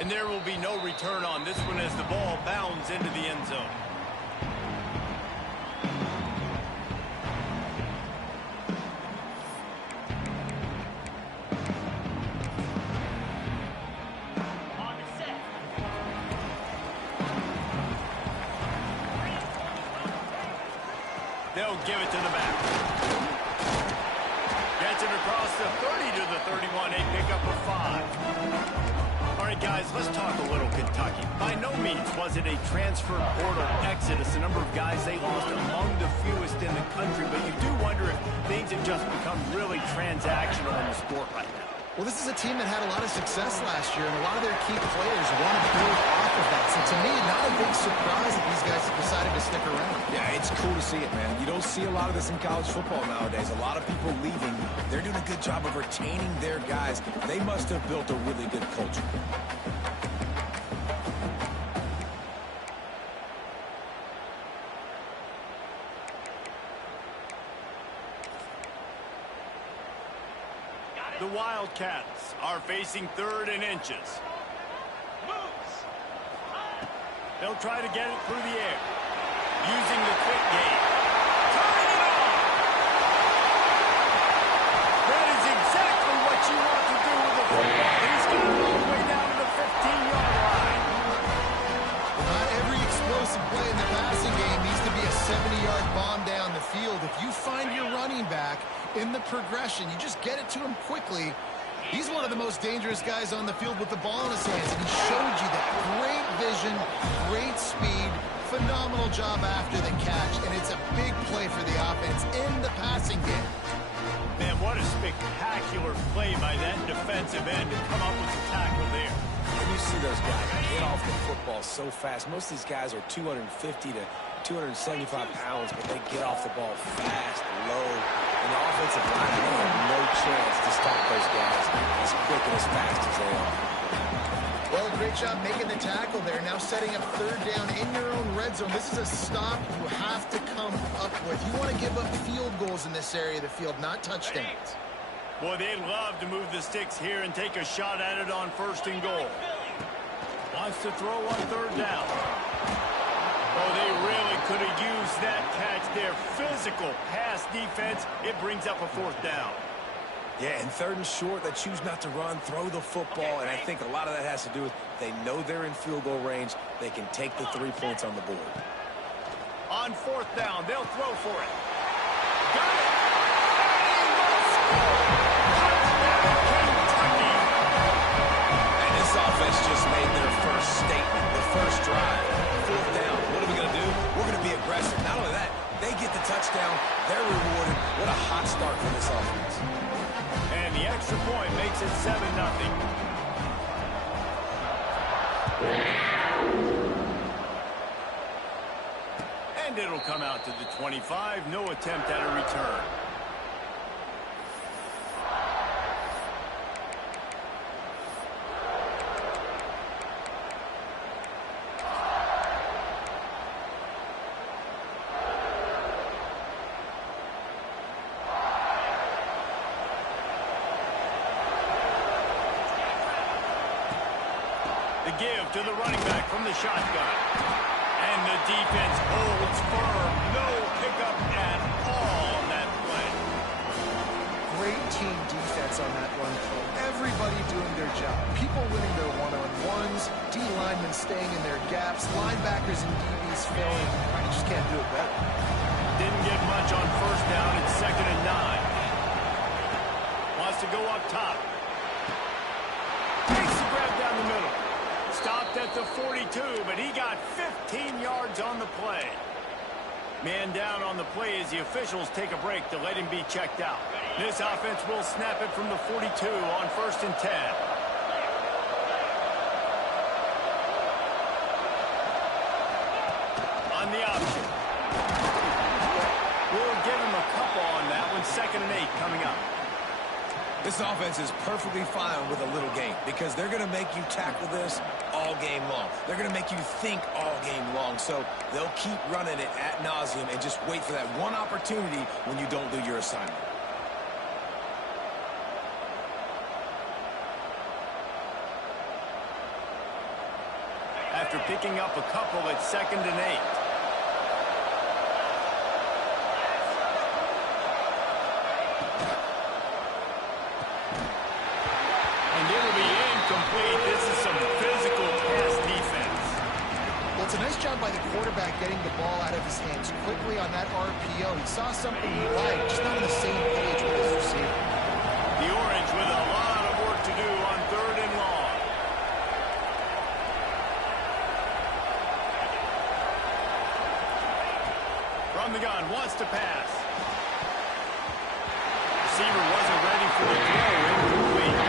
And there will be no return on this one as the ball bounds into the end zone. They'll give it to the back. Gets it across the 30 to the 31, a pickup of 5. All right, guys, let's talk a little Kentucky. By no means was it a transfer portal exodus. The number of guys they lost among the fewest in the country, but you do wonder if things have just become really transactional in the sport right now. Well, this is a team that had a lot of success last year, and a lot of their key players want to build off of that. So to me, not a big surprise that these guys have decided to stick around. Yeah, it's cool to see it, man. You don't see a lot of this in college football nowadays. A lot of people leaving. They're doing a good job of retaining their guys. They must have built a really good culture. The Wildcats are facing 3rd and inches. They'll try to get it through the air, using the quick game. Turning it on! That is exactly what you want to do with the football. He's got it all the way down to the 15-yard line. Well, not every explosive play in the passing game needs to be a 70-yard bomb down the field. If you find your running back in the progression, you just get it to him quickly. He's one of the most dangerous guys on the field with the ball in his hands, and he showed you that. Great vision, great speed, phenomenal job after the catch, and it's a big play for the offense in the passing game. Man, what a spectacular play by that defensive end to come up with the tackle there. When you see those guys get off the football so fast, most of these guys are 250 to 275 pounds, but they get off the ball fast, low, and the offensive line, they have no chance to stop those guys as quick and as fast as they are. Well, great job making the tackle there. Now setting up 3rd down in your own red zone. This is a stop you have to come up with. You want to give up field goals in this area of the field, not touchdowns. Boy, they'd love to move the sticks here and take a shot at it on 1st and goal. Wants to throw on 3rd down. Oh, they really could have used that catch there. Physical pass defense. It brings up a 4th down. Yeah, and 3rd and short, they choose not to run, throw the football, and I think a lot of that has to do with they know they're in field goal range. They can take the 3 points on the board. On 4th down, they'll throw for it. Got it! Kentucky! And this offense just made their first statement, the first drive. 4th down, what are we going to do? We're going to be aggressive. Not only that, they get the touchdown, they're rewarded. What a hot start for this offense. And the extra point makes it 7-0. And it'll come out to the 25. No attempt at a return. The give to the running back from the shotgun. And the defense holds firm. No pickup at all on that play. Great team defense on that run play. Everybody doing their job. People winning their one-on-ones, D linemen staying in their gaps, linebackers and DBs filling. You just can't do it better. Didn't get much on 1st down. It's 2nd and 9. Wants to go up top. Takes the grab down the middle. Stopped at the 42, but he got 15 yards on the play. Man down on the play as the officials take a break to let him be checked out. This offense will snap it from the 42 on 1st and 10. On the option. We'll give him a couple on that one. 2nd and 8 coming up. This offense is perfectly fine with a little game because they're going to make you tackle this all game long. They're going to make you think all game long. So they'll keep running it ad nauseum and just wait for that one opportunity when you don't do your assignment. after picking up a couple at 2nd and 8. And it'll be incomplete. This is some physical pass defense. Well, it's a nice job by the quarterback getting the ball out of his hands quickly on that RPO. He saw something he liked, just not on the same page with his receiver. The Orange with a lot of work to do on 3rd and long. From the gun, wants to pass. Receiver wasn't ready for the throw. Incomplete.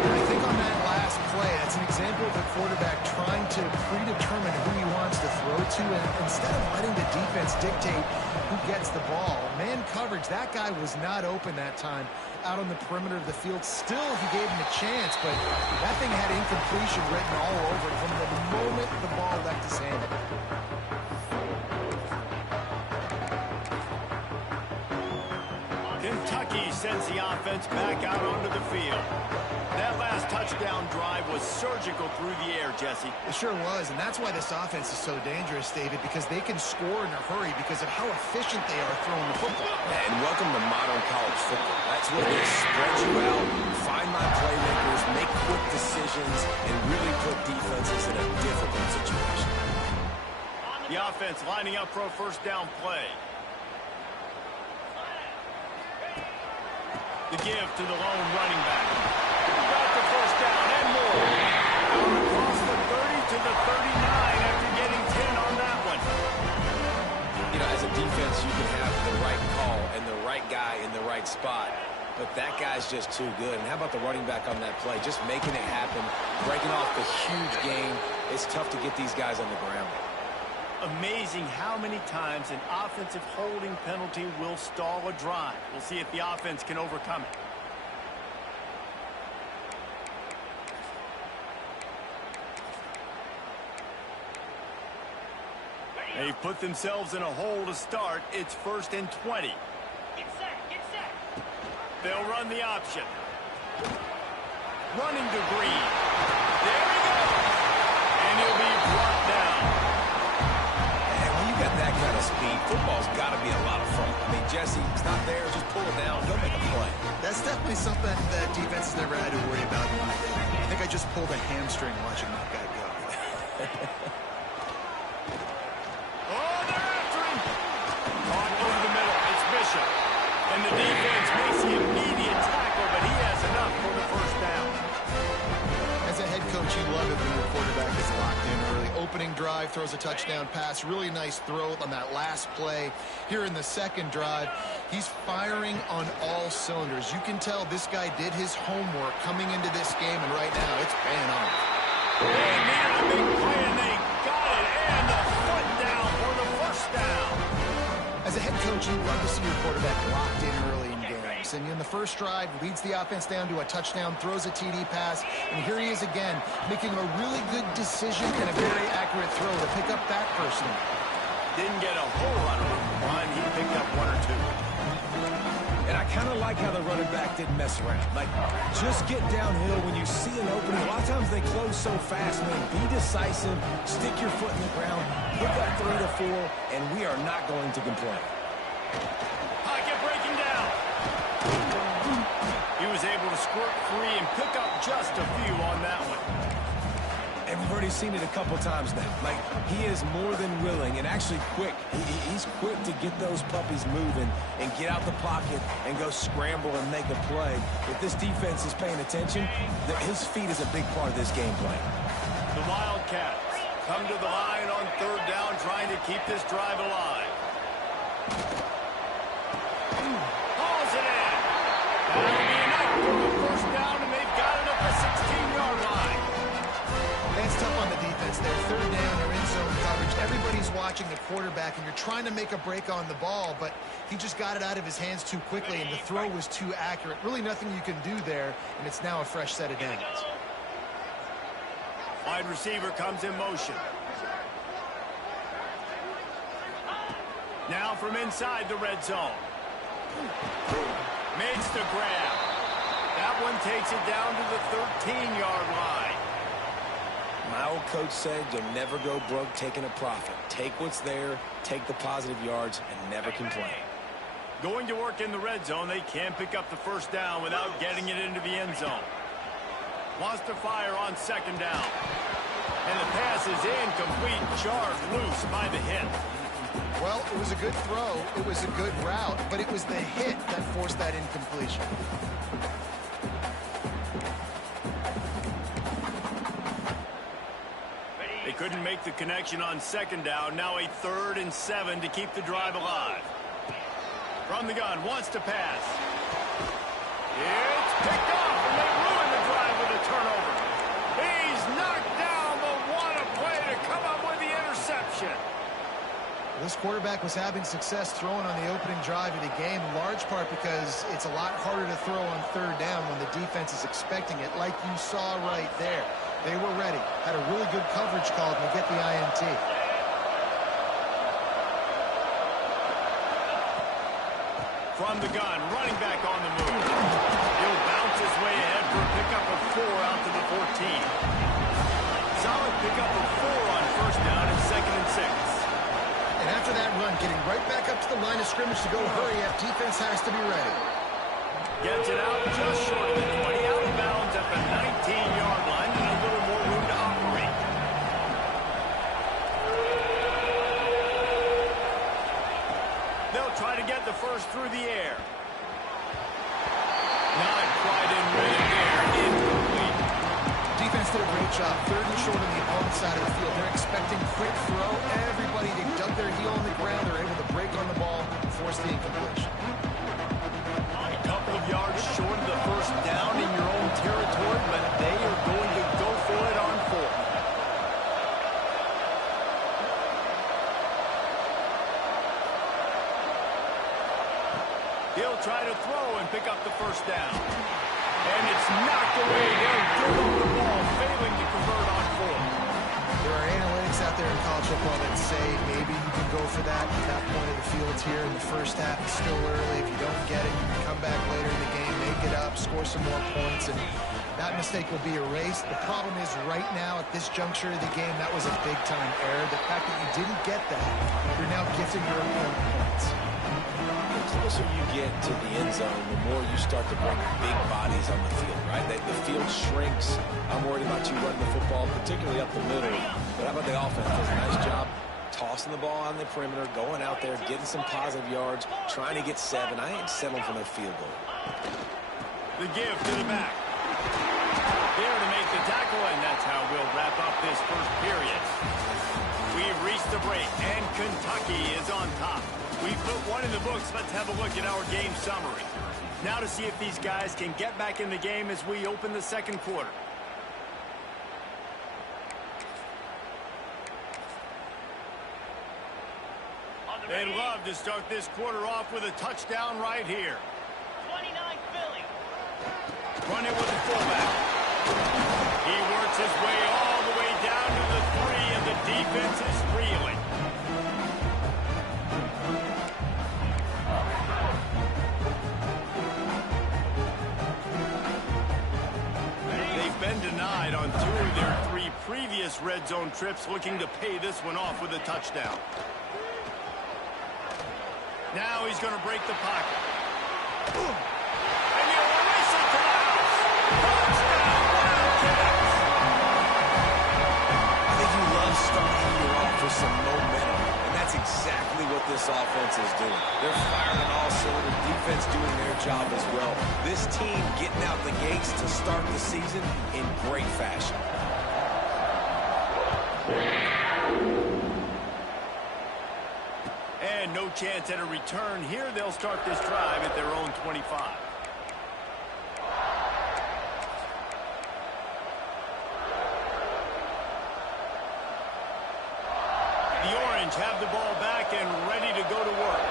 I think on that last play, that's an example of a quarterback trying to predetermine who he wants to throw to, and instead of letting the defense dictate who gets the ball. Man coverage, that guy was not open that time out on the perimeter of the field. Still, he gave him a chance, but that thing had incompletion written all over it from the moment the ball left his hand. Kentucky sends the offense back out onto the field. That last touchdown drive was surgical through the air, Jesse. It sure was, and that's why this offense is so dangerous, David, because they can score in a hurry because of how efficient they are throwing the football. And welcome to modern college football. That's what it is. Spread you out, find my playmakers, make quick decisions, and really put defenses in a difficult situation. The offense lining up for a first down play. The give to the lone running back. Got the first down and more. Across the 30 to the 39 after getting 10 on that one. You know, as a defense, you can have the right call and the right guy in the right spot. But that guy's just too good. And how about the running back on that play? Just making it happen, breaking off the huge game. It's tough to get these guys on the ground. Amazing how many times an offensive holding penalty will stall a drive. We'll see if the offense can overcome it. They've put themselves in a hole to start. It's 1st and 20. Get set, get set. They'll run the option. Running to Green. There he goes. And he'll be brought down. Got that kind of speed, football's got to be a lot of fun. I mean, Jesse, it's not there, just pull it down, go make a play. That's definitely something that defense has never had to worry about in my day. I think I just pulled a hamstring watching that guy go. Oh, they're after him. Caught over the middle. It's Bishop. And the defense makes the immediate tackle, but he has enough for the first down. As a head coach, you love it when your quarterback is locked in early. Opening drive, throws a touchdown pass. Really nice throw on that last play. Here in the second drive, he's firing on all cylinders. You can tell this guy did his homework coming into this game, and right now it's paying off. They needed a big play, and they got it. And the foot down for the first down. As a head coach, you love to see your quarterback locked in early in games. And in the first drive, leads the offense down to a touchdown, throws a TD pass, and here he is again, making a really good decision and a very accurate throw to pick up that person. Didn't get a whole lot of room to run. He picked up 1 or 2. And I kind of like how the running back didn't mess around. Like, just get downhill when you see an opening. A lot of times they close so fast, man. Be decisive, stick your foot in the ground, pick up 3 to 4, and we are not going to complain. Pocket breaking down. He was able to squirt free and pick up just a few on that one. And we've already seen it a couple times now. Like, he is more than willing and actually quick. He's quick to get those puppies moving and get out the pocket and go scramble and make a play. If this defense is paying attention, his feet is a big part of this game plan. The Wildcats come to the line on 3rd down, trying to keep this drive alive. Hauls it in. That'll be enough for a first down, and they've got it at the 16-yard line. It's tough on the defense there. 3rd down, you're in zone coverage. Everybody's watching the quarterback, and you're trying to make a break on the ball, but he just got it out of his hands too quickly, and the throw was too accurate. Really nothing you can do there, and it's now a fresh set of downs. Wide receiver comes in motion. Now from inside the red zone. Makes the grab. That one takes it down to the 13-yard line. My old coach said you'll never go broke taking a profit. Take what's there, take the positive yards, and never complain. Going to work in the red zone, they can't pick up the first down without getting it into the end zone. Wants to fire on second down. And the pass is incomplete, charged loose by the hit. Well, it was a good throw. It was a good route, but it was the hit that forced that incompletion. They couldn't make the connection on second down. Now a 3rd and 7 to keep the drive alive. From the gun, wants to pass. It's picked off, and they ruin the drive with a turnover. He's knocked down, but what a play to come up with the interception. This quarterback was having success throwing on the opening drive of the game, in large part because it's a lot harder to throw on third down when the defense is expecting it, like you saw right there. They were ready, had a really good coverage call to get the INT. From the gun, running back on the move. He'll bounce his way ahead for a pickup of 4 out to the 14. Solid pickup of 4 on first down and 2nd and 6. And after that run, getting right back up to the line of scrimmage to go hurry up, defense has to be ready. Gets it out just short of the 20, out of bounds at the 19-yard line, and a little more room to operate. They'll try to get the first through the air. Not quite in rhythm there. Incomplete. Defense did a great job. 3rd and short on the opponent's side of the field. They're expecting quick throw. Everybody, they dug their heel on the ground. They're able to break on the ball and force the incompletion. A couple of yards short of the first down in your own territory, but they are going to go for it on 4th. He'll try to throw and pick up the first down. And it's knocked away. They'll give up the ball, failing to convert on 4th. There are analytics out there in college football that say maybe you can go for that at that point of the field here in the first half. It's still early. If you don't get it, you can come back later in the game, make it up, score some more points, and that mistake will be erased. The problem is right now at this juncture of the game, that was a big-time error. The fact that you didn't get that, you're now gifting your opponent points. The closer you get to the end zone, the more you start to bring big bodies on the field, right? The field shrinks. I'm worried about you running the football, particularly up the middle. But how about the offense? Does a nice job tossing the ball on the perimeter, going out there, getting some positive yards, trying to get 7. I ain't settling for no field goal. The give to the back. There to make the tackle, and that's how we'll wrap up this first period. We've reached the break, and Kentucky is on top. We've put one in the books. Let's have a look at our game summary. Now to see if these guys can get back in the game as we open the second quarter. They'd love to start this quarter off with a touchdown right here. 29 Philly. Running with the fullback. He works his way all the way down to the 3, and the defense is reeling. They've been denied on 2 of their 3 previous red zone trips, looking to pay this one off with a touchdown. Now he's going to break the pocket. And he'll release it to the house. Touchdown, Wildcats! I think you love starting your off with some momentum, and that's exactly what this offense is doing. They're firing on all cylinders, defense doing their job as well. This team getting out the gates to start the season in great fashion. And no chance at a return here. They'll start this drive at their own 25. The Orange have the ball back and ready to go to work.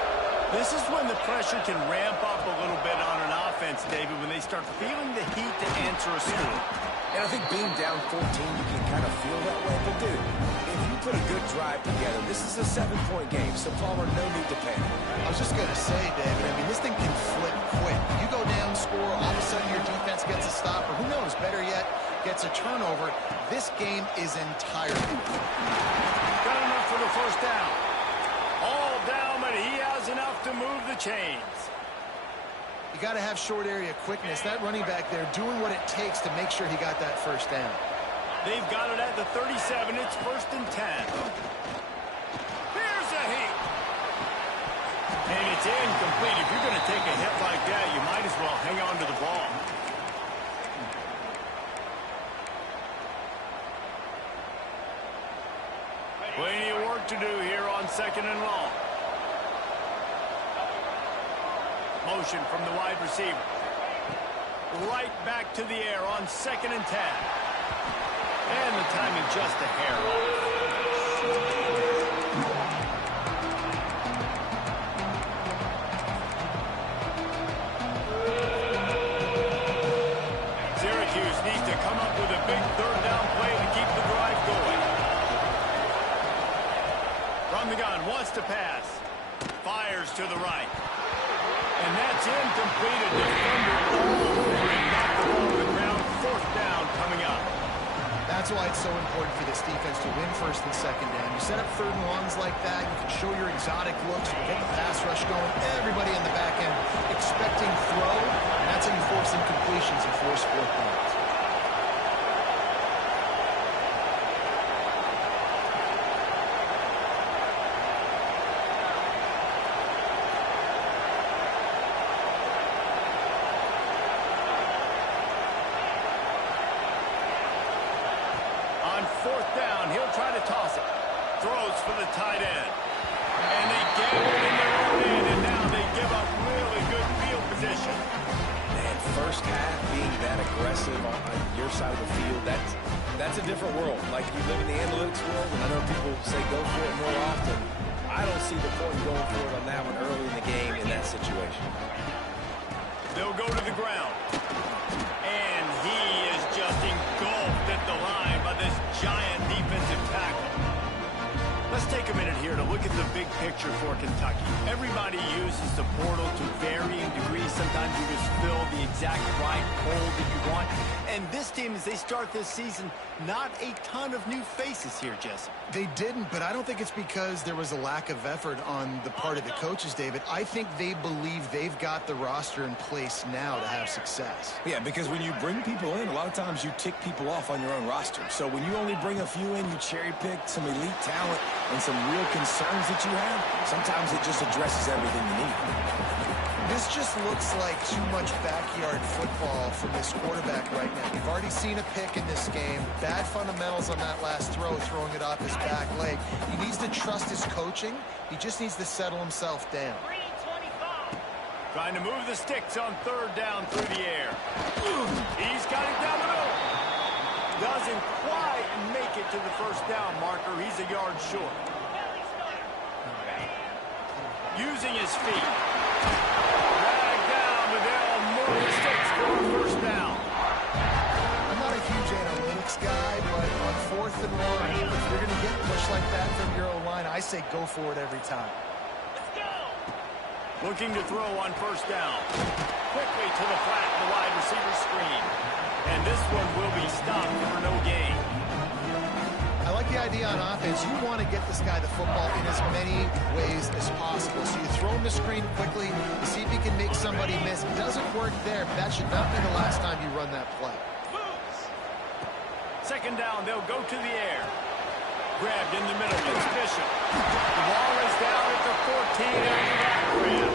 This is when the pressure can ramp up a little bit on an offense, David, when they start feeling the heat to answer a score. And I think being down 14, you can kind of feel that way. But, dude, if you put a good drive together, this is a 7-point game, so Palmer, no need to panic. I was just going to say, David, I mean, this thing can flip quick. You go down, score, all of a sudden your defense gets a stop, or who knows, better yet, gets a turnover, this game is entirely. Got enough for the first down. All down, but he has enough to move the chains. You got to have short area quickness. That running back there doing what it takes to make sure he got that first down. They've got it at the 37. It's 1st and 10. Here's a hit. And it's incomplete. If you're going to take a hit like that, you might as well hang on to the ball. Plenty of work to do here on 2nd and long. Motion from the wide receiver. Right back to the air on 2nd and 10. And the timing just a hair off. Syracuse needs to come up with a big 3rd down play to keep the drive going. From the gun, wants to pass. Fires to the right. And that's incomplete. A defender all over it. Knocked the ball to the ground. 4th down coming up. That's why it's so important for this defense to win 1st and 2nd down. You set up 3rd and longs like that, you can show your exotic looks, you get the pass rush going, everybody in the back end expecting throw, and that's how you force incompletions and force 4th downs. On 4th down, he'll try to toss it. Throws for the tight end. And they get it in their own end, and now they give up really good field position. Man, first half being that aggressive on your side of the field, that's a different world. Like, you live in the analytics world, and I know people say go for it more often. I don't see the point in going for it on that one early in the game in that situation. They'll go to the ground. And he is just engulfed at the line by this giant defensive tackle. Let's take a minute here to look at the big picture for Kentucky. Everybody uses the portal to varying degrees. Sometimes you just fill the exact right hole that you want. And this team, as they start this season, not a ton of new faces here, Jesse. They didn't, but I don't think it's because there was a lack of effort on the part of the coaches, David. I think they believe they've got the roster in place now to have success. Yeah, because when you bring people in, a lot of times you tick people off on your own roster. So when you only bring a few in, you cherry pick some elite talent and some real concerns that you have, sometimes it just addresses everything you need. This just looks like too much backyard football from this quarterback right now. We've already seen a pick in this game. Bad fundamentals on that last throw, throwing it off his back leg. He needs to trust his coaching. He just needs to settle himself down. 325. Trying to move the sticks on 3rd down through the air. He's got it down the middle. Doesn't quite make it to the 1st down marker. He's a yard short. Using his feet. Drag down, but they'll move the sticks for a 1st down. I'm not a huge analytics guy, but on 4th and 1, if you're going to get pushed like that from your O-line, I say go for it every time. Let's go. Looking to throw on 1st down. Quickly to the flat, the wide receiver screen. And this one will be stopped for no gain. I like the idea on offense. You want to get this guy the football in as many ways as possible. So you throw him the screen quickly, you see if he can make somebody miss. It doesn't work there, but that should not be the last time you run that play. 2nd down, they'll go to the air. Grabbed in the middle, it's Bishop. The ball is down at the 14 after that grab.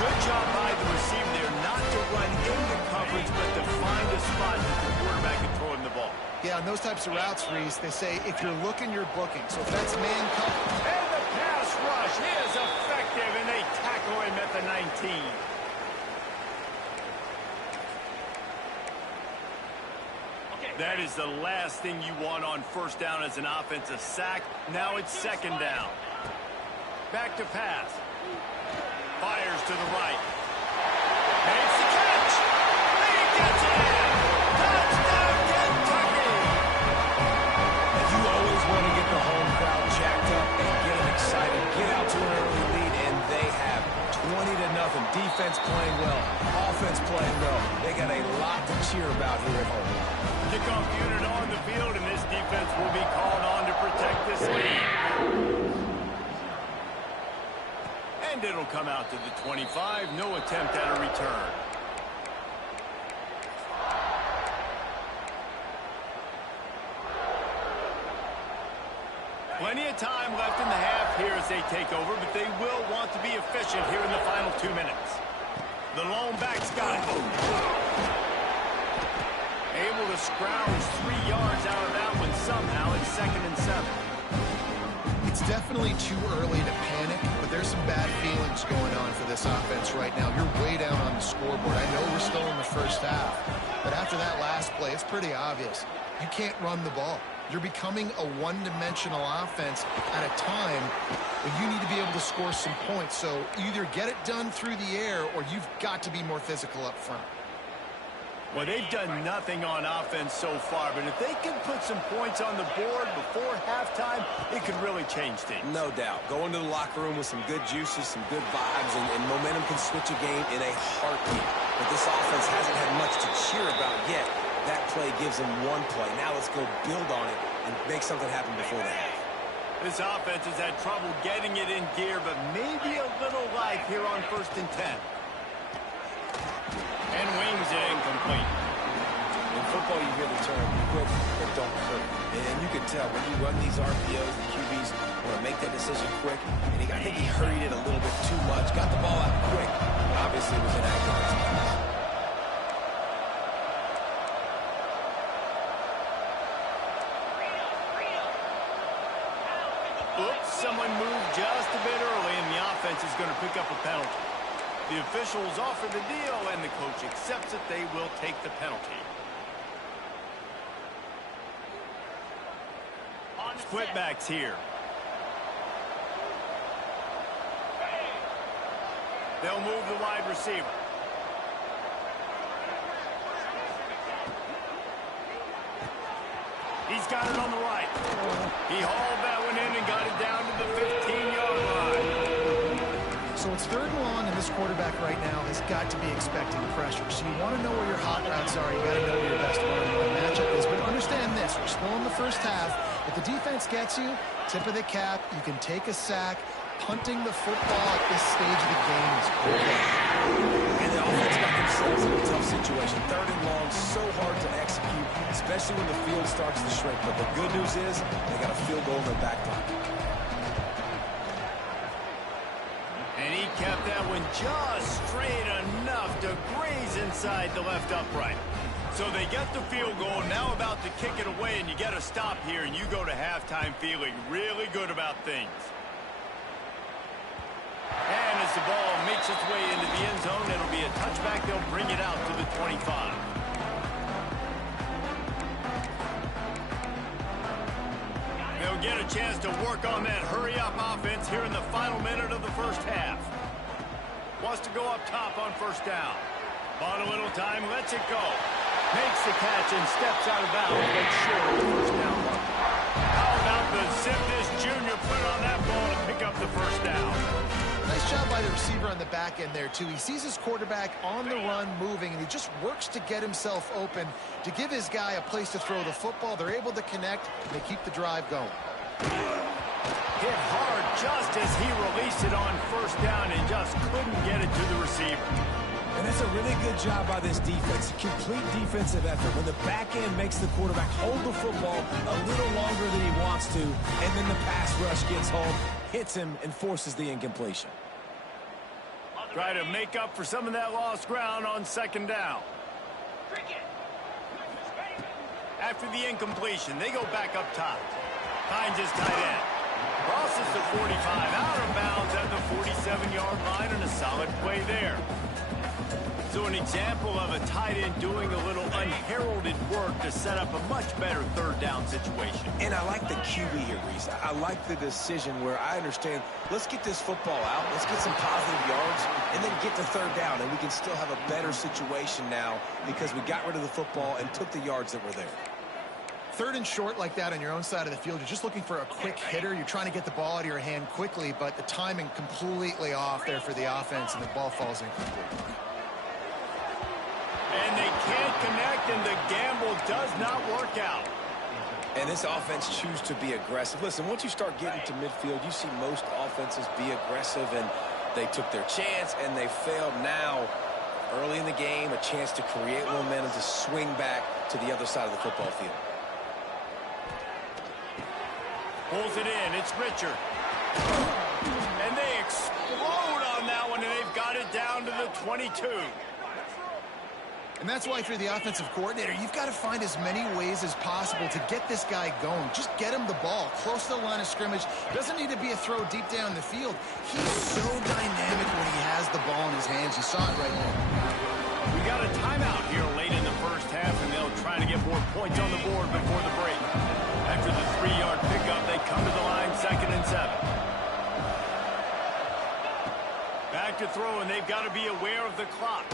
Good job by the receiver there, not to run into coverage, but to find a spot that the quarterback can throw him the ball. Yeah, on those types of routes, Reese, they say if you're looking, you're booking. So if that's man cover. And the pass rush is effective, and they tackle him at the 19. That is the last thing you want on 1st down as an offensive sack. Now it's 2nd down. Back to pass. Fires to the right. Makes the catch. He gets it in. Touchdown, Kentucky. And you always want to get the home crowd jacked up and get them excited. Get out to an early lead, and they have 20-0. Defense playing well. Offense play, though. They got a lot to cheer about here at home. Kickoff unit on the field, and this defense will be called on to protect this lead. And it'll come out to the 25. No attempt at a return. Plenty of time left in the half here as they take over, but they will want to be efficient here in the final 2 minutes. The lone back's got it. Able to scrounge 3 yards out of that one somehow. It's 2nd and 7. It's definitely too early to panic, but there's some bad feelings going on for this offense right now. You're way down on the scoreboard. I know we're still in the first half, but after that last play, it's pretty obvious. You can't run the ball. You're becoming a one-dimensional offense at a time when you need to be able to score some points. So either get it done through the air or you've got to be more physical up front. Well, they've done nothing on offense so far, but if they can put some points on the board before halftime, it could really change things. No doubt. Go into the locker room with some good juices, some good vibes, and momentum can switch a game in a heartbeat. But this offense hasn't had much to cheer about yet. That play gives them one play. Now let's go build on it and make something happen before the half. This offense has had trouble getting it in gear, but maybe a little life here on 1st and 10. And wings it incomplete. In football, you hear the term, quit, but don't hurt. And you can tell when you run these RPOs, the QBs want to make that decision quick. And I think he hurried it a little bit too much. Got the ball out quick, but obviously was inaccurate. Oops, someone moved just a bit early, and the offense is going to pick up a penalty. The officials offer the deal, and the coach accepts it. They will take the penalty. Split backs here. They'll move the wide receiver. He's got it on the right. He hauled that one in and got it down to the 15-yard line. So it's 3rd and long, and this quarterback right now has got to be expecting pressure. So you want to know where your hot routes are. You got to know where your best one-on-one matchup is. But understand this: we're still in the first half. If the defense gets you, tip of the cap, you can take a sack. Punting the football at this stage of the game is okay. And the offense got themselves in a tough situation. 3rd and long, so hard to execute, especially when the field starts to shrink. But the good news is they got a field goal in their back pocket. And he kept that one just straight enough to graze inside the left upright. So they get the field goal, now about to kick it away, and you get a stop here, and you go to halftime feeling really good about things. And as the ball makes its way into the end zone, it'll be a touchback. They'll bring it out to the 25. They'll get a chance to work on that hurry-up offense here in the final minute of the first half. Wants to go up top on 1st down. Bought a little time, lets it go. Makes the catch and steps out of bounds, but short of the 1st down mark. How about the zip this junior put on that ball to pick up the 1st down? Nice job by the receiver on the back end there, too. He sees his quarterback on the run moving, and he just works to get himself open to give his guy a place to throw the football. They're able to connect, and they keep the drive going. Hit hard just as he released it on 1st down and just couldn't get it to the receiver. And that's a really good job by this defense. A complete defensive effort. When the back end makes the quarterback hold the football a little longer than he wants to, and then the pass rush gets home, hits him, and forces the incompletion. Try to make up for some of that lost ground on 2nd down. After the incompletion, they go back up top. Finds his tight end. Crosses the 45, out of bounds at the 47-yard line, and a solid play there. So an example of a tight end doing a little unheralded work to set up a much better 3rd down situation. And I like the QB here, Reese. I like the decision where I understand, let's get this football out, let's get some positive yards, and then get to 3rd down, and we can still have a better situation now because we got rid of the football and took the yards that were there. 3rd and short like that on your own side of the field, you're just looking for a quick hitter. You're trying to get the ball out of your hand quickly, but the timing completely off there for the offense, and the ball falls incomplete. can't connect, and the gamble does not work out. And this offense chooses to be aggressive. Listen, once you start getting to midfield, you see most offenses be aggressive, and they took their chance, and they failed. Now, early in the game, a chance to create momentum to swing back to the other side of the football field. Pulls it in. It's Richard. And they explode on that one, and they've got it down to the 22. And that's why if you're the offensive coordinator, you've got to find as many ways as possible to get this guy going. Just get him the ball close to the line of scrimmage. Doesn't need to be a throw deep down the field. He's so dynamic when he has the ball in his hands. You saw it right there. We got a timeout here late in the first half, and they'll try to get more points on the board before the break. After the 3-yard pickup, they come to the line, 2nd and 7. Back to throw, and they've got to be aware of the clock.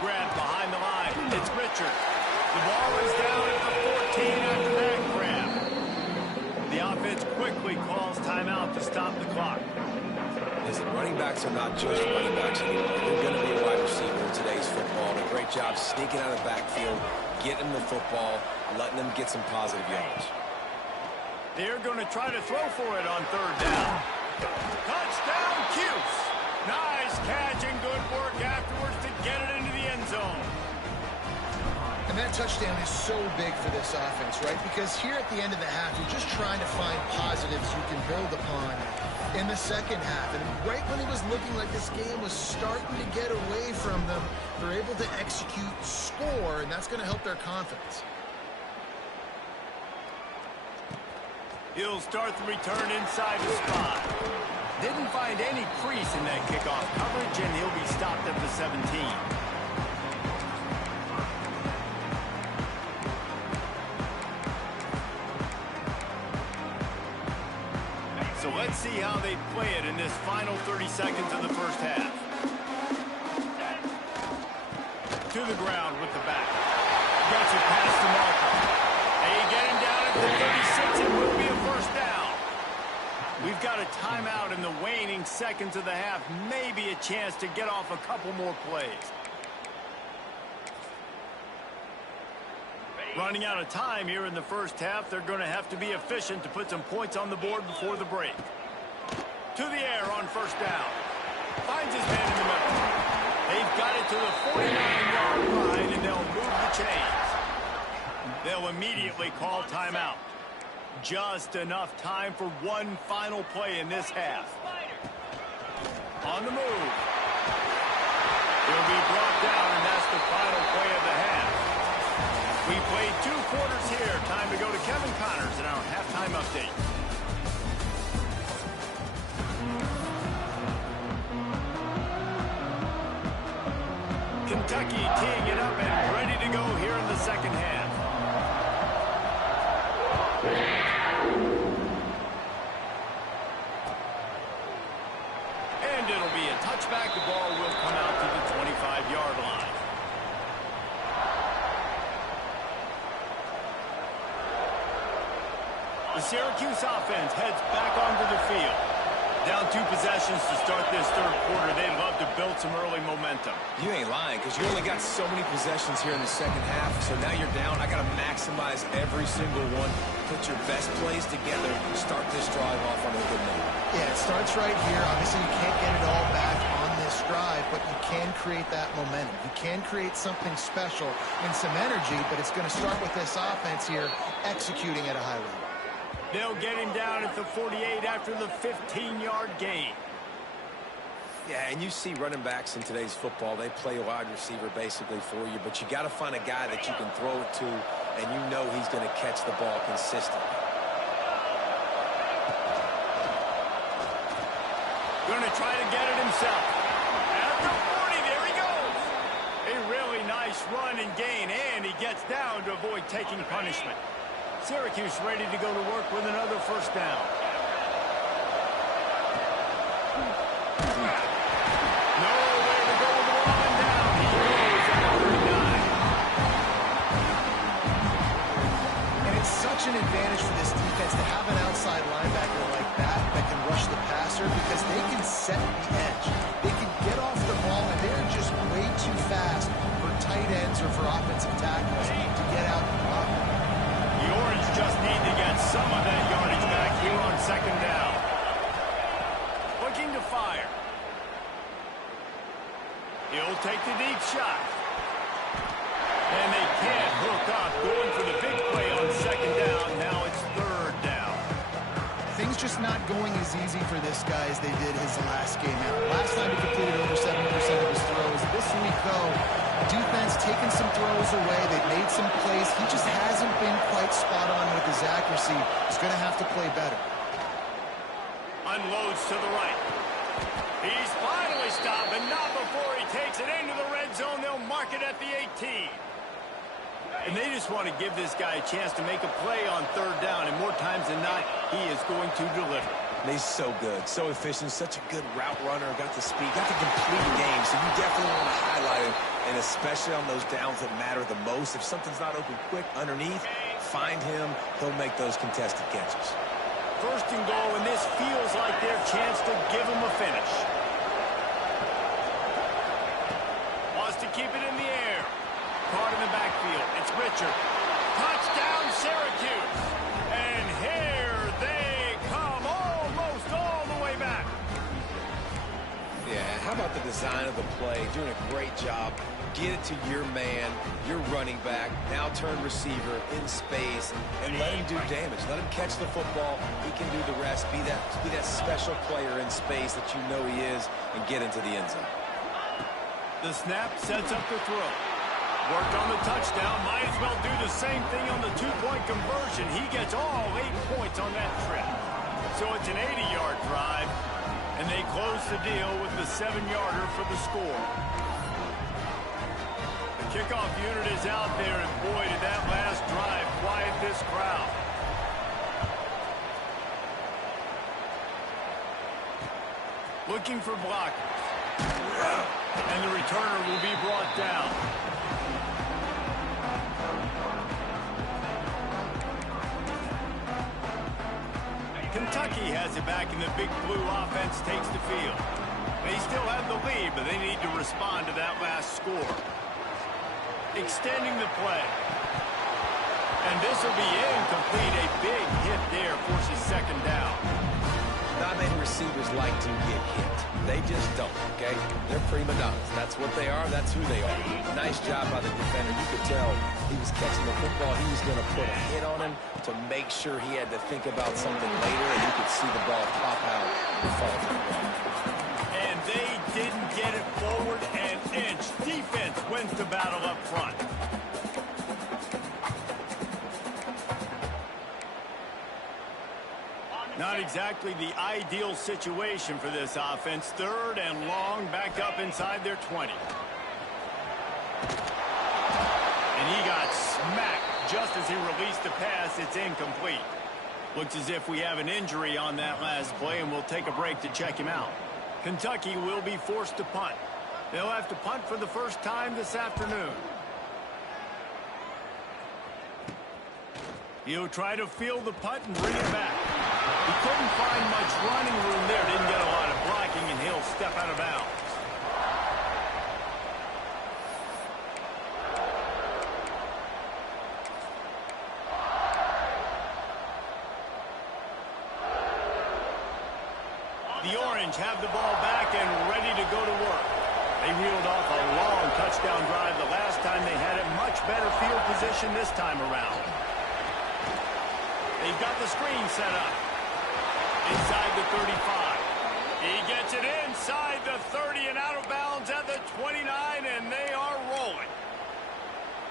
Grab behind the line. It's Richard. The ball is down at the 14 after that grab. The offense quickly calls timeout to stop the clock. Listen, running backs are not just running backs anymore. They're going to be a wide receiver in today's football. A great job sneaking out of the backfield, getting them the football, letting them get some positive yards. They're going to try to throw for it on 3rd down. Touchdown, Cuse. Nice catch and good work afterwards to get it into the end zone. And that touchdown is so big for this offense, right? Because here at the end of the half, you're just trying to find positives you can build upon in the second half. And right when it was looking like this game was starting to get away from them, they're able to execute, score, and that's going to help their confidence. He'll start the return inside the spot. Didn't find any crease in that kickoff coverage, and he'll be stopped at the 17. So let's see how they play it in this final 30 seconds of the first half. To the ground with the back. Gets it past the marker. They get him down at the 36. It will be a first down. We've got a timeout in the waning seconds of the half. Maybe a chance to get off a couple more plays. Running out of time here in the first half. They're going to have to be efficient to put some points on the board before the break. To the air on 1st down. Finds his man in the middle. They've got it to the 49-yard line, and they'll move the chains. They'll immediately call timeout. Just enough time for one final play in this half. On the move. He'll be brought down, and that's the final play of the half. We played 2 quarters here. Time to go to Kevin Connors in our halftime update. Kentucky teeing it up and ready to go here in the second half. And it'll be a touchback. The ball will come out to the 25-yard line. The Syracuse offense heads back onto the field. Down 2 possessions to start this 3rd quarter. They'd love to build some early momentum. You ain't lying, because you only got so many possessions here in the second half, so now you're down. I got to maximize every single one. Put your best plays together. Start this drive off on a good note. Yeah, it starts right here. Obviously, you can't get it all back on this drive, but you can create that momentum. You can create something special and some energy, but it's going to start with this offense here executing at a high level. They'll get him down at the 48 after the 15-yard gain. Yeah, and you see running backs in today's football, they play a wide receiver basically for you, but you got to find a guy that you can throw it to, and you know he's going to catch the ball consistently. Going to try to get it himself. At the 40, there he goes. A really nice run and gain, and he gets down to avoid taking punishment. Syracuse ready to go to work with another first down. Nowhere to go with the ball and down. He goes at the 39. And it's such an advantage for this defense to have an outside linebacker like that can rush the passer because they can set the edge. They can get off the ball, and they're just way too fast for tight are for offensive tackles to get out and block. The Orange just need to get some of that yardage back here on second down. Looking to fire. He'll take the deep shot. And they can't hook up, going for the big play on second down. Now it's third down. Things just not going as easy for this guy as they did his last game out. Last time he completed over 70% of his throws. This week, though, defense taking some throws away. They've made some plays. He just hasn't been quite spot on with his accuracy. He's going to have to play better. Unloads to the right. He's finally stopped, but not before he takes it into the red zone. They'll mark it at the 18. And they just want to give this guy a chance to make a play on third down, and more times than not, he is going to deliver. And he's so good, so efficient, such a good route runner, got the speed, got the complete game, so you definitely want to highlight him, and especially on those downs that matter the most. If something's not open quick underneath, find him, he'll make those contested catches. First and goal, and this feels like their chance to give him a finish. Wants to keep it in the air. Caught in the backfield. It's Richard. Touchdown, Syracuse. And here they come, almost all the way back. Yeah, how about the design of the play? Doing a great job. Get it to your man, your running back, now turn receiver in space, and let him do damage. Let him catch the football. He can do the rest. Be that special player in space that you know he is, and get into the end zone. The snap sets up the throw. Worked on the touchdown. Might as well do the same thing on the two-point conversion. He gets all 8 points on that trip. So it's an 80-yard drive, and they close the deal with the 7-yarder for the score. The kickoff unit is out there, and boy, did that last drive quiet this crowd. Looking for blockers. And the returner will be brought down. Kentucky has it back, and the Big Blue offense takes the field. They still have the lead, but they need to respond to that last score. Extending the play. And this will be incomplete. A big hit there forces second down. Not many receivers like to get hit. They just don't, okay? They're prima donnas. That's what they are. That's who they are. Nice job by the defender. You could tell he was catching the football. He was going to put a hit on him to make sure he had to think about something later, and you could see the ball pop out and fall to the ground. And they didn't get it forward an inch. Defense wins the battle up front. Not exactly the ideal situation for this offense. Third and long, back up inside their 20. And he got smacked just as he released the pass. It's incomplete. Looks as if we have an injury on that last play, and we'll take a break to check him out. Kentucky will be forced to punt. They'll have to punt for the first time this afternoon. He'll try to field the punt and bring it back. He couldn't find much running room there. Didn't get a lot of blocking, and he'll step out of bounds. The Orange have the ball back and ready to go to work. They reeled off a long touchdown drive the last time. They had a much better field position this time around. They've got the screen set up. Inside the 35. He gets it inside the 30 and out of bounds at the 29, and they are rolling.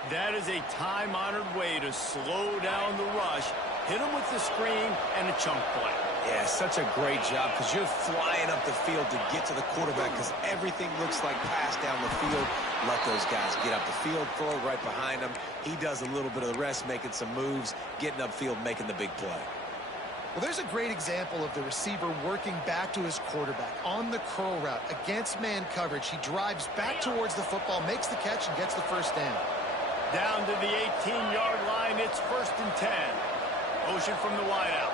That is a time-honored way to slow down the rush, hit him with the screen, and a chunk play. Yeah, such a great job because you're flying up the field to get to the quarterback because everything looks like pass down the field. Let those guys get up the field, throw it right behind him. He does a little bit of the rest, making some moves, getting upfield, making the big play. Well, there's a great example of the receiver working back to his quarterback on the curl route against man coverage. He drives back towards the football, makes the catch, and gets the first down. Down to the 18-yard line, it's 1st and 10. Motion from the wideout.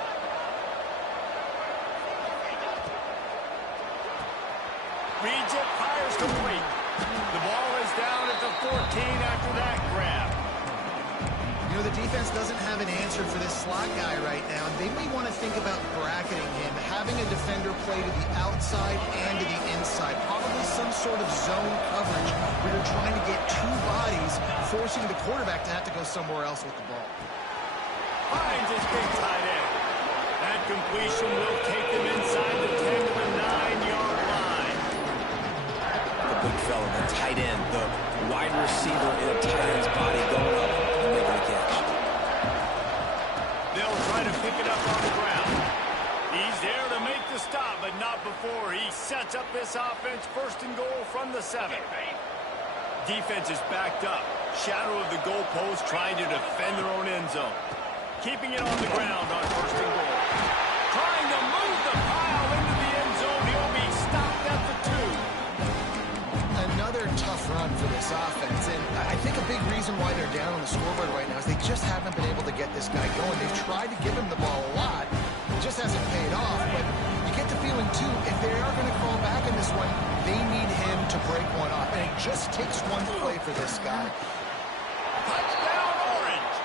Reads it, fires complete. The ball is down at the 14 after that grab. You know, the defense doesn't have an answer for this slot guy right now. They may want to think about bracketing him, having a defender play to the outside and to the inside. Probably some sort of zone coverage where you're trying to get two bodies, forcing the quarterback to have to go somewhere else with the ball. Finds his big tight end. That completion will take them inside the 10 to the 9-yard line. The big fella, the tight end, the wide receiver in a tight end's body going up and making a catch. They'll try to pick it up on the ground. He's there to make the stop, but not before he sets up this offense first and goal from the 7. Defense is backed up. Shadow of the goalpost trying to defend their own end zone. Keeping it on the ground on first and goal. Trying to move the pile into the end zone. He'll be stopped at the 2. Another tough run for this offense, and I think a big reason why they're down on the scoreboard right now is they just haven't been able to get this guy going. They've tried to give him the ball a lot. It just hasn't paid off, but you get the feeling, too, if they are going to crawl back in this one, they need him to break one off, and it just takes one play for this guy. Touchdown, Orange!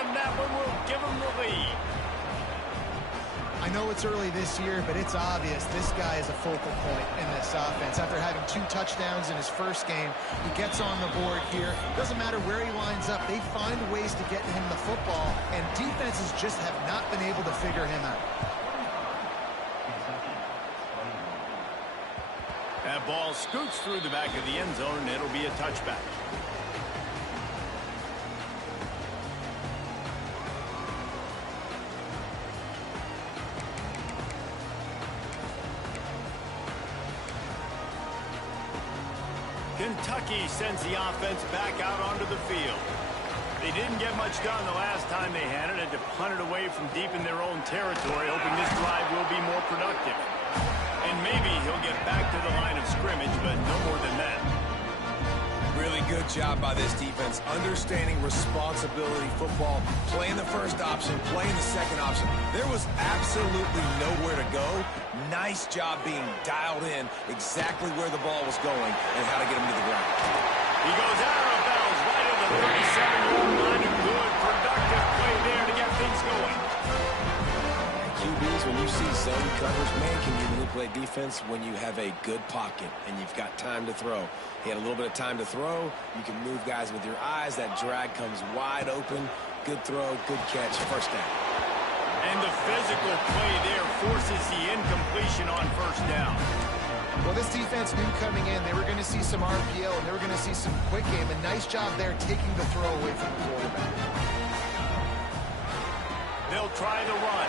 And that one will give them the lead. I know it's early this year, but it's obvious this guy is a focal point in this offense. After having 2 touchdowns in his first game, he gets on the board here. Doesn't matter where he lines up, they find ways to get him the football, and defenses just have not been able to figure him out. That ball scoots through the back of the end zone, and it'll be a touchback. Kentucky sends the offense back out onto the field. They didn't get much done the last time they had it, and to punt it away from deep in their own territory, hoping this drive will be more productive. And maybe he'll get back to the line of scrimmage, but no more than that. Really good job by this defense, understanding responsibility football, playing the first option, playing the second option. There was absolutely nowhere to go. Nice job being dialed in exactly where the ball was going and how to get him to the ground. He goes out of bounds right at the 37-yard line. A good, productive play there to get things going. QBs, when you see zone coverage, man, can you manipulate defense when you have a good pocket and you've got time to throw. He had a little bit of time to throw. You can move guys with your eyes. That drag comes wide open. Good throw, good catch, first down. And the physical play there forces the incompletion on first down. Well, this defense knew coming in they were going to see some RPO and they were going to see some quick game. A nice job there taking the throw away from the quarterback. They'll try the run.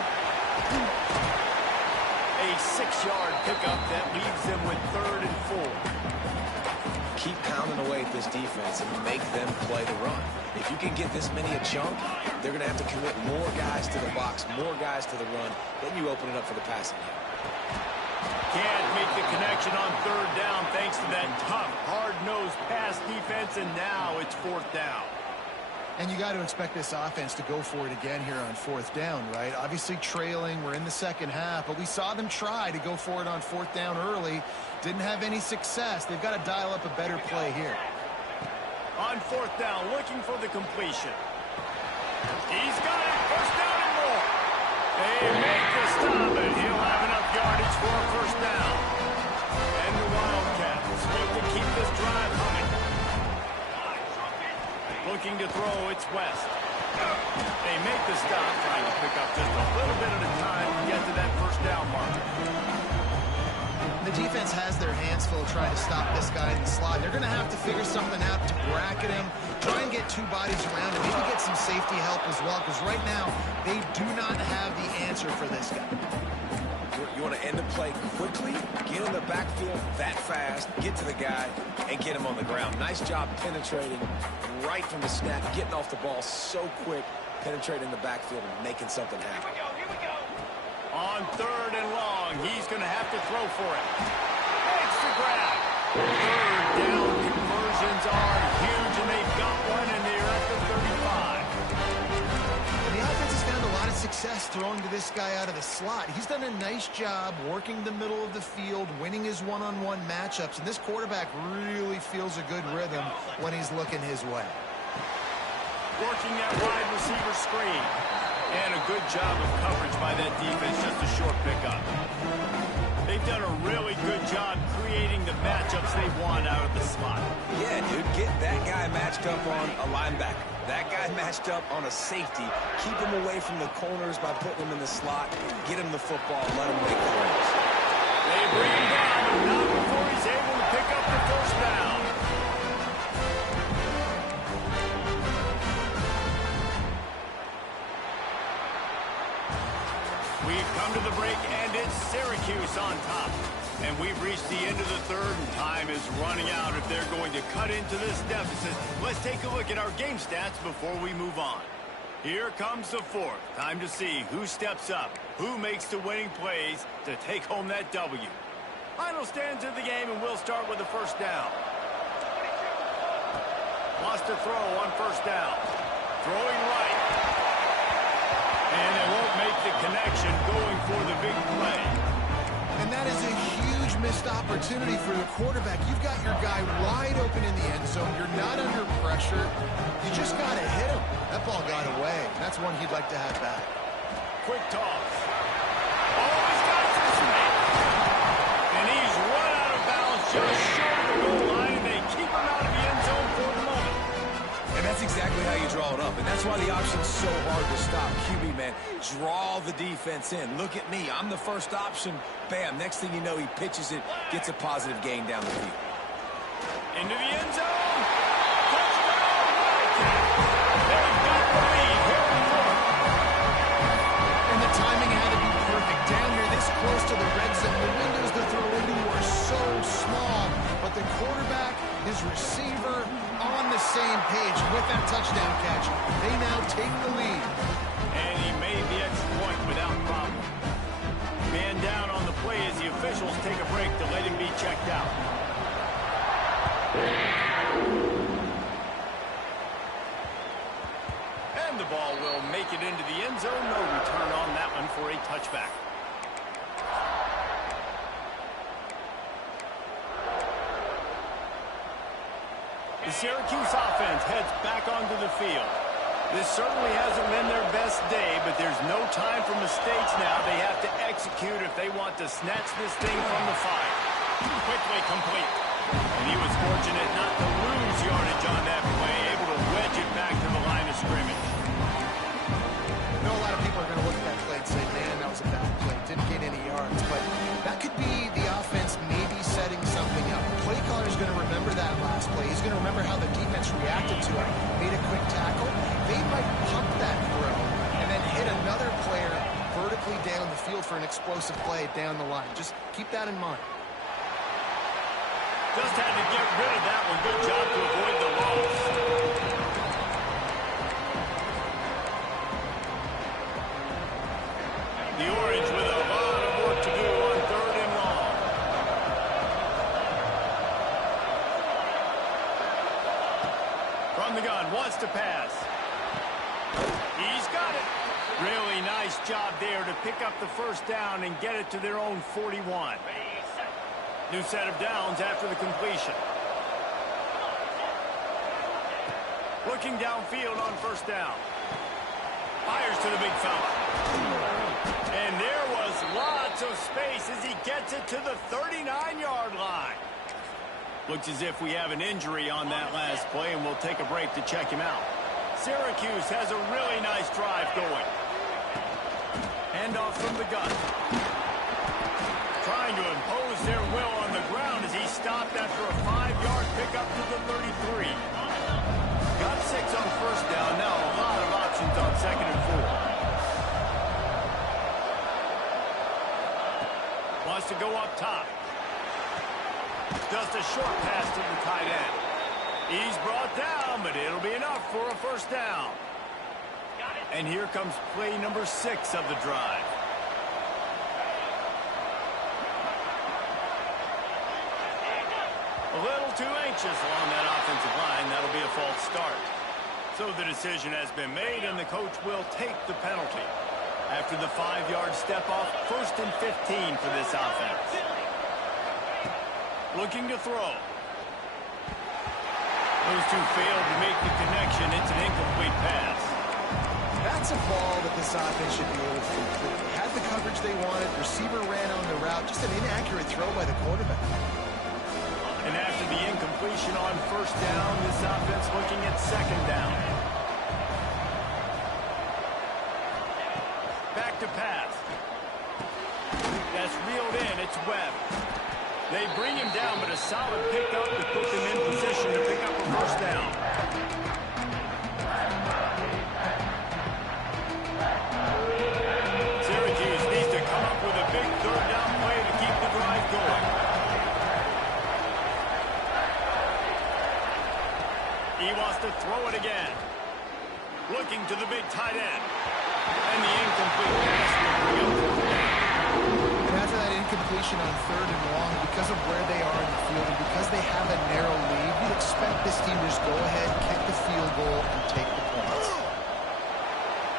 A 6-yard pickup that leaves them with 3rd and 4. Keep pounding away at this defense and make them play the run. If you can get this many a chunk, they're going to have to commit more guys to the box, more guys to the run. Then you open it up for the passing game. Can't make the connection on 3rd down thanks to that tough, hard-nosed pass defense, and now it's 4th down. And you got to expect this offense to go for it again here on 4th down, right? Obviously trailing, we're in the second half, but we saw them try to go for it on 4th down early. Didn't have any success. They've got to dial up a better play here. On 4th down, looking for the completion. He's got it, 1st down and more. They make the stop, and he'll have enough yardage for a 1st down. And the Wildcats look to keep this drive humming. Looking to throw, it's West. They make the stop, trying to pick up just a little bit at a time to get to that 1st down marker. The defense has their hands full trying to stop this guy in the slot. They're going to have to figure something out to bracket him, try and get 2 bodies around him, maybe get some safety help as well, because right now they do not have the answer for this guy. You want to end the play quickly, get in the backfield that fast, get to the guy, and get him on the ground. Nice job penetrating right from the snap, getting off the ball so quick, penetrating the backfield and making something happen. Here we go. On 3rd and long, he's going to have to throw for it. Makes the grab. 3rd down conversions are huge, and they've got one, and they're at the 35. And the offense has found a lot of success throwing to this guy out of the slot. He's done a nice job working the middle of the field, winning his one-on-one matchups, and this quarterback really feels a good rhythm when he's looking his way. Working that wide receiver screen. And a good job of coverage by that defense, just a short pickup. They've done a really good job creating the matchups they want out of the slot. Yeah, dude, get that guy matched up on a linebacker. That guy matched up on a safety. Keep him away from the corners by putting him in the slot. Get him the football, let him make plays. They bring him down, but not before he's able to pick up the first down. We've come to the break, and it's Syracuse on top. And we've reached the end of the third, and time is running out if they're going to cut into this deficit. Let's take a look at our game stats before we move on. Here comes the fourth. Time to see who steps up, who makes the winning plays to take home that W. Final stands of the game, and we'll start with the first down. Wants to throw on first down. Throwing right. And they won't make the connection, going for the big play. And that is a huge missed opportunity for the quarterback. You've got your guy wide open in the end zone. You're not under pressure. You just got to hit him. That ball got away. That's one he'd like to have back. Quick toss. Oh, he's got this man. And he's run out of bounds just short of the goal line, and they keep him out of the end zone for the moment. And that's exactly how you draw it up. And that's why the option's so hard to stop. QB, man, draw the defense in. Look at me. I'm the first option. Bam. Next thing you know, he pitches it, gets a positive gain down the field. Into the end zone. Touchdown. They've got the lead here in front. And the timing had to be perfect. Down here this close to the red zone, the windows to throw into are so small. But the quarterback, his receiver, on the same page with that touchdown catch. They now take the lead. And he made the extra point without problem. Man down on the play as the officials take a break to let him be checked out. And the ball will make it into the end zone. No return on that one for a touchback. The Syracuse offense heads back onto the field. This certainly hasn't been their best day, but there's no time for mistakes now. They have to execute if they want to snatch this thing from the fire. Quickly complete. And he was fortunate not to lose yardage on that play, able to wedge it back to the line of scrimmage. I know a lot of people are going to look at that play and say, man, that was a bad play. Didn't get any yards. But that could be the offense maybe setting something up. The play caller is going to remember that last play. He's going to remember how the defense reacted to it. Made a quick tackle. They might pump that throw and then hit another player vertically down the field for an explosive play down the line. Just keep that in mind. Just had to get rid of that one. Good job to avoid the loss. The Orange with a lot of work to do on third and long. From the gun, wants to pass. He's got it. Really nice job there to pick up the first down and get it to their own 41. New set of downs after the completion. Looking downfield on first down. Fires to the big fella. And there was lots of space as he gets it to the 39-yard line. Looks as if we have an injury on that last play, and we'll take a break to check him out. Syracuse has a really nice drive going. Handoff from the gun. Trying to impose their will on the ground as he stopped after a 5-yard pickup to the 33. Got 6 on first down. Now a lot of options on second and 4. Wants to go up top. Just a short pass to the tight end. He's brought down, but it'll be enough for a first down. And here comes play number 6 of the drive. A little too anxious along that offensive line. That'll be a false start. So the decision has been made, and the coach will take the penalty. After the 5-yard step off, 1st and 15 for this offense. Looking to throw. Those two failed to make the connection. It's an incomplete pass. That's a ball that this offense should be able to complete. Had the coverage they wanted. Receiver ran on the route. Just an inaccurate throw by the quarterback. And after the incompletion on 1st down, this offense looking at 2nd down. Back to pass. That's reeled in. It's Webb. They bring him down, but a solid pickup to put them in position to pick up a 1st down. Syracuse needs to come up with a big 3rd down play to keep the drive going. He wants to throw it again. Looking to the big tight end. And the incomplete pass will bring up 4th down. And after that incompletion on 3rd and long, because of where they are in the field and because they have a narrow lead, you'd expect this team to just go ahead, kick the field goal, and take the points.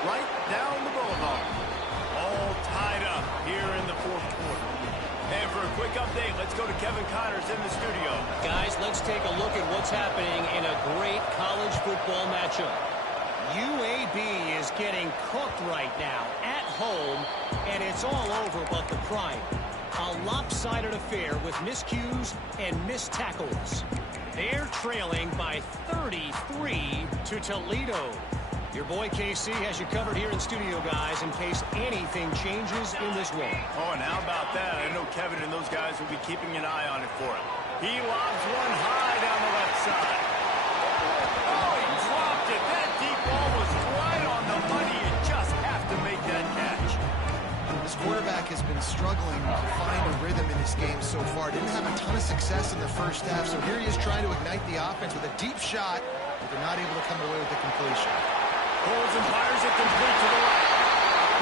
Right down the boulevard. All tied up here in the 4th quarter. And for a quick update, let's go to Kevin Connors in the studio. Guys, let's take a look at what's happening in a great college football matchup. UAB is getting cooked right now at home, and it's all over but the prime. A lopsided affair with miscues and missed tackles. They're trailing by 33 to Toledo. Your boy KC has you covered here in studio, guys, in case anything changes in this one. Oh, and how about that? I know Kevin and those guys will be keeping an eye on it for him. He lobs one high down the left side. Oh, he dropped it. That deep ball was right on the money. You just have to make that catch. This quarterback has been struggling to find a rhythm in this game so far. Didn't have a ton of success in the 1st half, so here he is trying to ignite the offense with a deep shot, but they're not able to come away with the completion. Pulls and fires it complete to the right.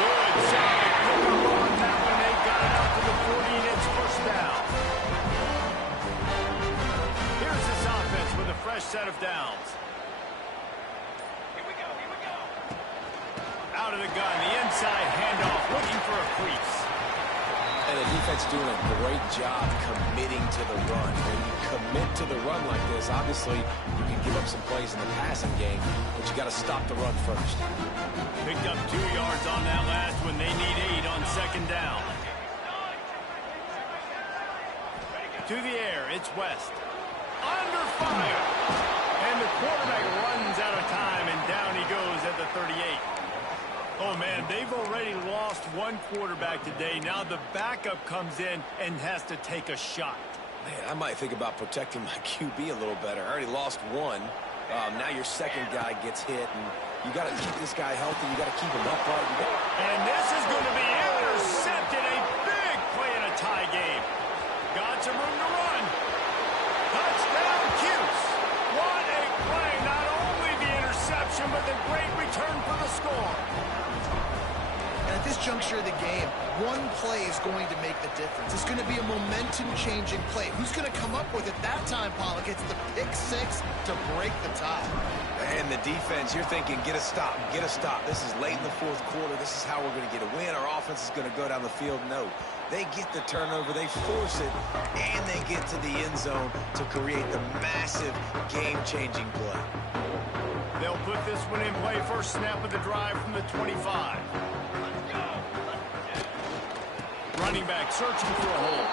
Good solid pickup on that one. They got it out to the 40, and it's 1st down. Here's this offense with a fresh set of downs. Here we go, here we go. Out of the gun, the inside handoff, looking for a crease. And the defense doing a great job committing to the run. When you commit to the run like this, obviously you can give up some plays in the passing game, but you got to stop the run first. Picked up 2 yards on that last one. They need 8 on 2nd down. To the air, it's West. Under fire. And the quarterback runs out of time, and down he goes at the 38. Oh, man, they've already lost one quarterback today. Now the backup comes in and has to take a shot. Man, I might think about protecting my QB a little better. I already lost one. Now your 2nd guy gets hit, and you got to keep this guy healthy. You got to keep him upright. And this is going to be intercepted. A big play in a tie game. Got some room to run. Touchdown, Cuse. What a play. Not only the interception, but the great return for the score. And at this juncture of the game, one play is going to make the difference. It's going to be a momentum-changing play. Who's going to come up with it that time, Pollock? It's the pick 6 to break the tie. And the defense, you're thinking, get a stop, get a stop. This is late in the 4th quarter. This is how we're going to get a win. Our offense is going to go down the field. No. They get the turnover, they force it, and they get to the end zone to create the massive game-changing play. They'll put this one in play. First snap of the drive from the 25. Running back searching for a hole.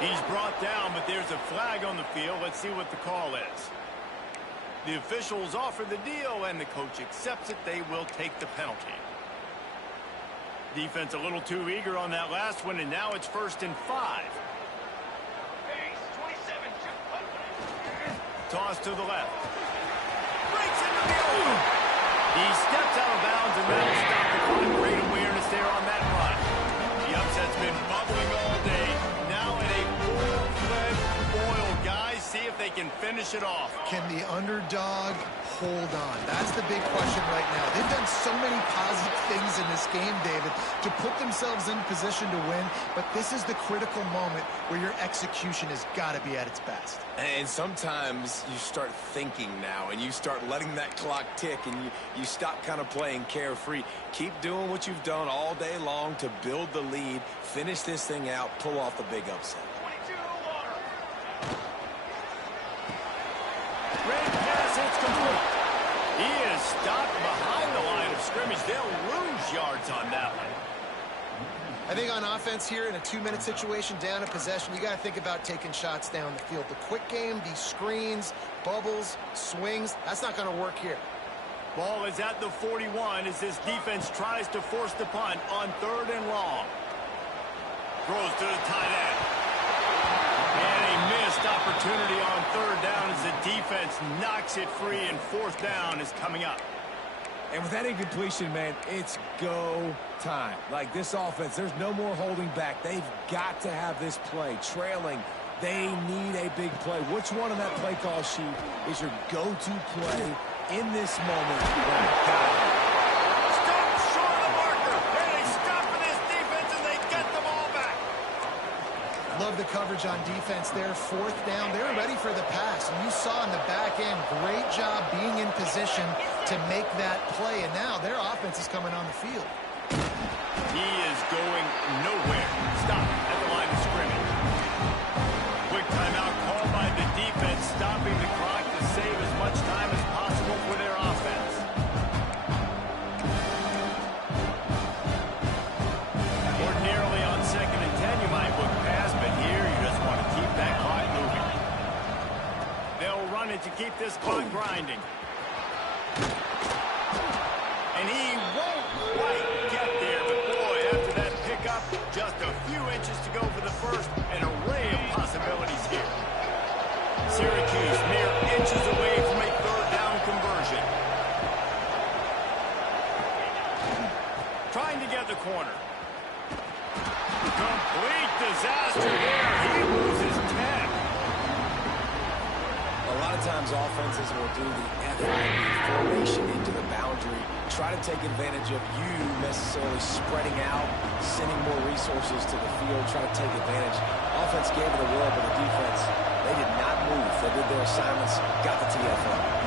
He's brought down, but there's a flag on the field. Let's see what the call is. The officials offer the deal, and the coach accepts it. They will take the penalty. Defense a little too eager on that last one, and now it's 1st and 5. Toss to the left. Breaks into the open. He steps out of bounds, and that'll stop the clock. Great awareness there on that run. The upset's been bubbling all day. Now in a full-fledged boil, guys. See if they can finish it off. Can the underdog hold on? That's the big question right now. They've done so many positive things in this game, David, to put themselves in position to win, but this is the critical moment where your execution has got to be at its best. And sometimes you start thinking now, and you start letting that clock tick, and you stop kind of playing carefree. Keep doing what you've done all day long to build the lead, finish this thing out, pull off the big upset. Great pass, it's complete. He is stopped behind the line of scrimmage. They'll lose yards on that one. I think on offense here in a 2-minute situation, down a possession, you got to think about taking shots down the field. The quick game, these screens, bubbles, swings, that's not going to work here. Ball is at the 41 as this defense tries to force the punt on 3rd and long. Throws to the tight end. And a missed opportunity on 3rd down as the defense knocks it free, and 4th down is coming up. And with that incompletion, man, it's go time. Like this offense, there's no more holding back. They've got to have this play. Trailing, they need a big play. Which one on that play call sheet is your go-to play in this moment? Got it. Stop short of the marker. And they stop for this defense, and they get the ball back. Love the coverage on defense there. 4th down. They're ready for the pass. And you saw in the back end, great job being in position to make that play. And now their offense is coming on the field. He is going nowhere. Stop at the line of scrimmage. Quick timeout called by the defense, stopping the clock to save as much time as possible for their offense. Ordinarily on 2nd and 10, you might look past, but here you just want to keep that clock moving. They'll run it to keep this clock grinding. And he won't quite get there, but boy, after that pickup, just a few inches to go for the first, an array of possibilities here. Syracuse mere inches away from a 3rd down conversion. Trying to get the corner. Complete disaster there. He loses 10. A lot of times offenses will do the FIB formation into the boundary, try to take advantage of you necessarily spreading out, sending more resources to the field, try to take advantage. Offense gave it a whirl, but the defense, they did not move. They did their assignments, got the TFL.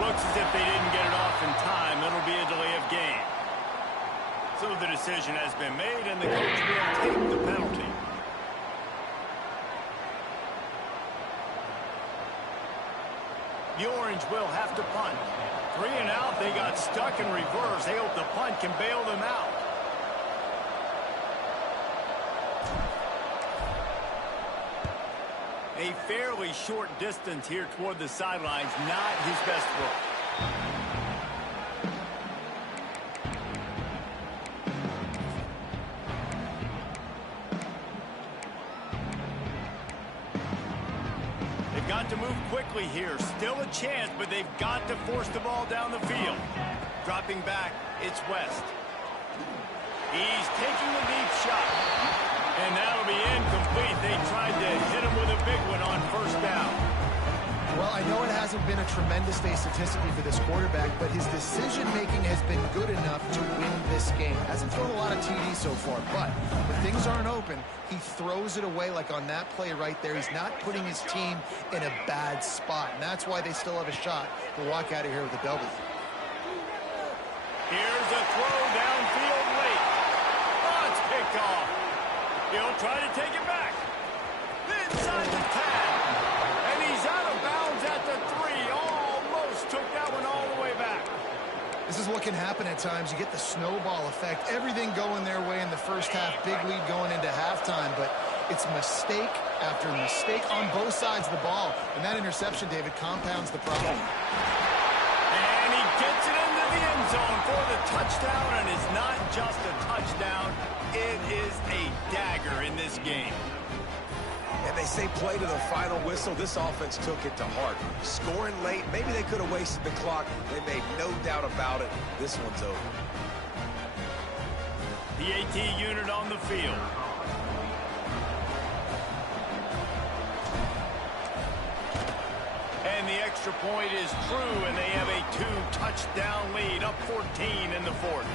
Looks as if they didn't get it off in time. It'll be a delay of game. So the decision has been made, and the coach will take the penalty. The Orange will have to punt. 3 and out. They got stuck in reverse. They hope the punt can bail them out. A fairly short distance here toward the sidelines, not his best work. They've got to move quickly here. Still a chance, but they've got to force the ball down the field. Dropping back, it's West. He's taking a deep shot. And that'll be incomplete. They tried to hit him with a big one on 1st down. Well, I know it hasn't been a tremendous day statistically for this quarterback, but his decision-making has been good enough to win this game. Hasn't thrown a lot of TDs so far, but when things aren't open, he throws it away like on that play right there. He's not putting his team in a bad spot, and that's why they still have a shot to walk out of here with a W. Here's a throw downfield late. Oh, it's picked off. He'll try to take it back. Inside the 10. And he's out of bounds at the 3. Almost took that one all the way back. This is what can happen at times. You get the snowball effect. Everything going their way in the first half. Big lead going into halftime. But it's mistake after mistake on both sides of the ball. And that interception, David, compounds the problem. And he gets it into the touchdown, and it's not just a touchdown. It is a dagger in this game. And they say play to the final whistle. This offense took it to heart. Scoring late, maybe they could have wasted the clock. They made no doubt about it. This one's over. The AT unit on the field. And the extra point is true, and they have a 2-touchdown lead, up 14 in the fourth.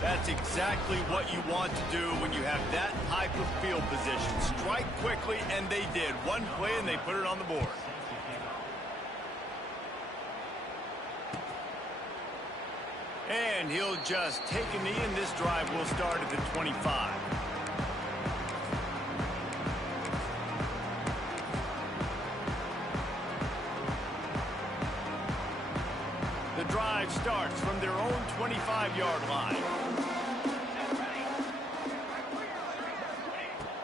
That's exactly what you want to do when you have that type of field position. Strike quickly, and they did. One play, and they put it on the board. And he'll just take a knee, and this drive will start at the 25. The drive starts from their own 25-yard line.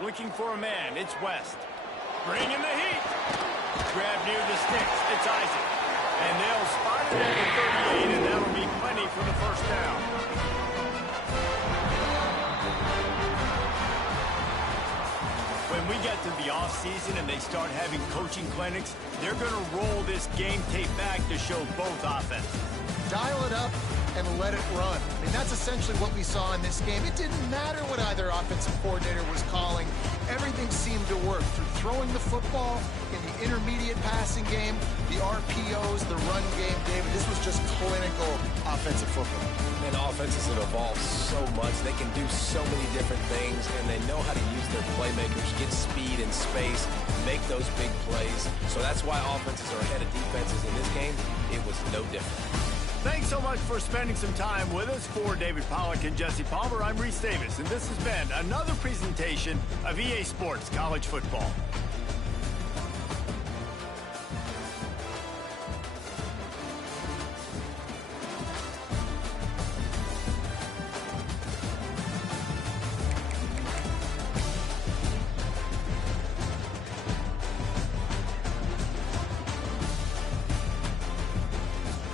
Looking for a man, it's West. Bringing the heat. Grab near the sticks, it's Isaac. And they'll spot it at the 38, and that'll be plenty for the first down. When we get to the offseason and they start having coaching clinics, they're going to roll this game tape back to show both offenses. Dial it up and let it run. I mean, that's essentially what we saw in this game. It didn't matter what either offensive coordinator was calling. Everything seemed to work through throwing the football, in the intermediate passing game, the RPOs, the run game. David, this was just clinical offensive football. And offenses have evolved so much. They can do so many different things, and they know how to use their playmakers, get speed and space, make those big plays. So that's why offenses are ahead of defenses in this game. It was no different. Thanks so much for spending some time with us. For David Pollack and Jesse Palmer, I'm Reese Davis, and this has been another presentation of EA Sports College Football.